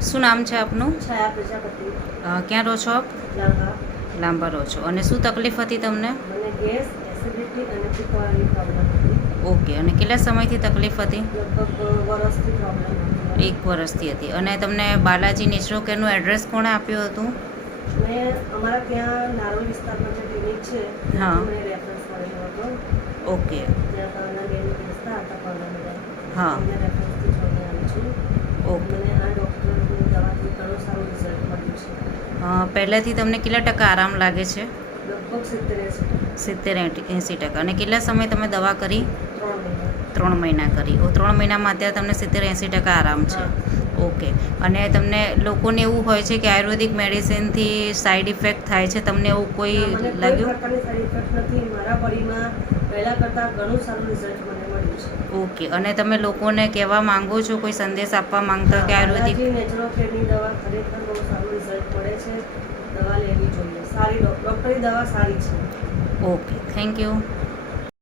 શું નામ છે આપનું? છાયા પ્રજાપતિ. ક્યાં રહો છો આપ? લાંબા. લાંબા રહો છો. અને શું તકલીફ હતી તમને? મને ગેસ, એસિડિટી અને પીકોવાની પ્રોબ્લેમ હતી. ઓકે. અને કેટલા સમયથી તકલીફ હતી? લગભગ વર્ષથી પ્રોબ્લેમ હતી. 1 વર્ષથી હતી. અને તમને બાલાજી નેચરો કેરનું એડ્રેસ કોણે આપ્યું હતું? મેં અમારા ત્યાં નારોલ વિસ્તારમાં જે ક્લિનિક છે હા. મને રેફરન્સ મળેલો હતો. ઓકે. ત્યાં ભાવના બેન બેસતા હતા ભાવના. હા. એમના રેફરન્સથી જોઈને આવી છું. ઓકે. મને આ ડૉક્ટરની દવાથી ઘણું સારું રિઝલ્ટ મળ્યું છે. પહેલાંથી તમને કેટલા ટકા આરામ લાગે છે? લગભગ 70-80%. અને કેટલા સમય તમે દવા કરી? 3 મહિના. 3 મહિના કરી. 3 મહિનામાં અત્યારે તમને 70-80% આરામ છે. ઓકે. અને તમને લોકોને એવું હોય છે કે આયુર્વેદિક મેડિસિનથી સાઈડ ઇફેક્ટ થાય છે, તમને એવું કોઈ મને કોઈ લાગ્યું? પ્રકારની સાઈડ ઇફેક્ટ નથી. મારા બોડીમાં પહેલાં કરતાં ઘણું સારું રિઝલ્ટ મને મળ્યું છે. ઓકે. અને તમે લોકોને કહેવા માંગો છો, કોઈ સંદેશ આપવા માંગતા કે આયુર્વેદિક? બાલાજી નેચરોપેથીની દવા ખરેખર બહુ સારું રિઝલ્ટ મળે છે. દવા લેવી જોઈએ. સારી ડૉક્ટરની દવા સારી છે. ઓકે. Thank you.